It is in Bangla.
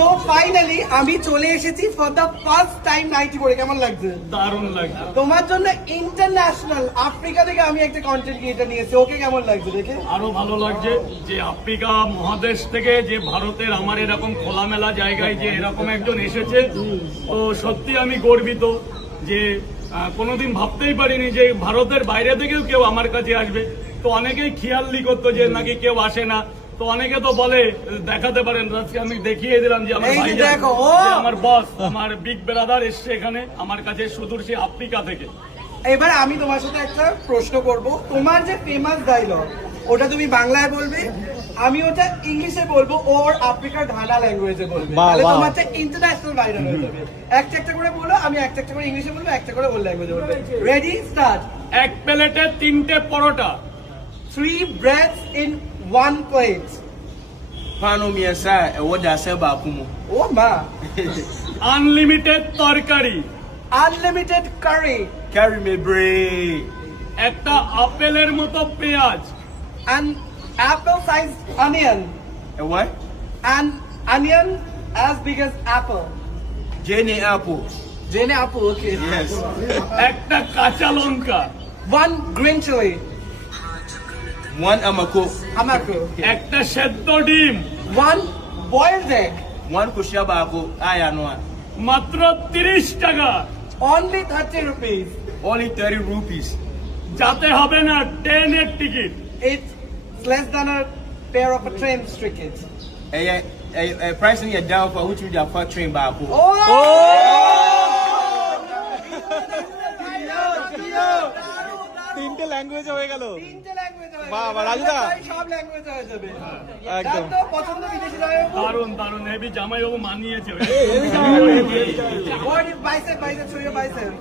সো ফাইনালি আমি চলে এসেছি for the first time nightie পরে। কেমন লাগছে? দারুণ লাগছে। তোমার জন্য ইন্টারন্যাশনাল আফ্রিকা থেকে আমি একটা কন্টেন্ট ক্রিয়েটর নিয়েছি। ওকে কেমন লাগছে দেখে? আরো ভালো লাগছে যে আফ্রিকা মহাদেশ থেকে যে ভারতের আমার এরকম খোলামেলা জায়গায় যে এরকম একজন এসেছে, তো সত্যি আমি গর্বিত যে কোনোদিন ভাবতেই পারিনি যে ভারতের বাইরে থেকেও কেউ আমার কাছে আসবে। তো অনেকেই খেয়ালি করতো যে নাকি কেউ আসে না, তো অনেকে তো বলে দেখাতে পারেন, আজকে আমি দেখিয়ে দিলাম যে আমার এই যে ভাই, দেখো, ও! আমার বস, আমার বিগ ব্রাদার এসছে এখানে আমার কাছে সুদূর সে আফ্রিকা থেকে। এবার আমি তোমার সাথে একটা প্রশ্ন করব। তোমার যে ফেমাস ডায়লগ ওটা তুমি বাংলায় বলবে, আমি ওটা ইংলিশে বলবো, ওর আফ্রিকার ঘানা ল্যাঙ্গুয়েজে বলবে। তাহলে তোমারটা ইন্টারন্যাশনাল ভাইরাল হয়ে যাবে। একটা একটা করে বলো, আমি একটা একটা করে ইংলিশে বলবো, একটা করে ওর ল্যাঙ্গুয়েজে বলবে। Ready, start. এক প্লেটে 3টে পরোটা, 3 breads in 1 plate. Pano mmiɛnsa a ɛwɔ daasɛ baako mu. ও মা। আনলিমিটেড তরকারি, আনলিমিটেড কারি, Carry bebree. একটা আপেলের মতো পেঁয়াজ, an apple sized onion, Ɛwɔ? an onion as big as apple. Jenny apple. Jane apple, okay. Yes. একটা কাঁচা লঙ্কা, 1 green chili, One amako. amako. একটা সেদ্ধ ডিম, 1 boiled egg, One kushia baako a yɛ ano a. মাত্র 30 টাকা। only 30 rupees. Only 30 rupees. যাতে হবে না ট্রেনের ticket. It's less than a pair of a train ticket. Ɛyɛ price no yɛ down for wotumi de afa train baako. তিনটে ল্যাঙ্গুয়েজে হয়ে গেল। তিনটে ল্যাঙ্গুয়েজ হয়ে বাহ, যাবে। বাহ, রাজুদা। সব ল্যাঙ্গুয়েজ হয়ে যাবে। একদম। যার তো পছন্দ বিদেশি জায়গা। দারুণ দারুণ, হেবি জামাইবাবু মানিয়েছে। What is bicep, show your bicep.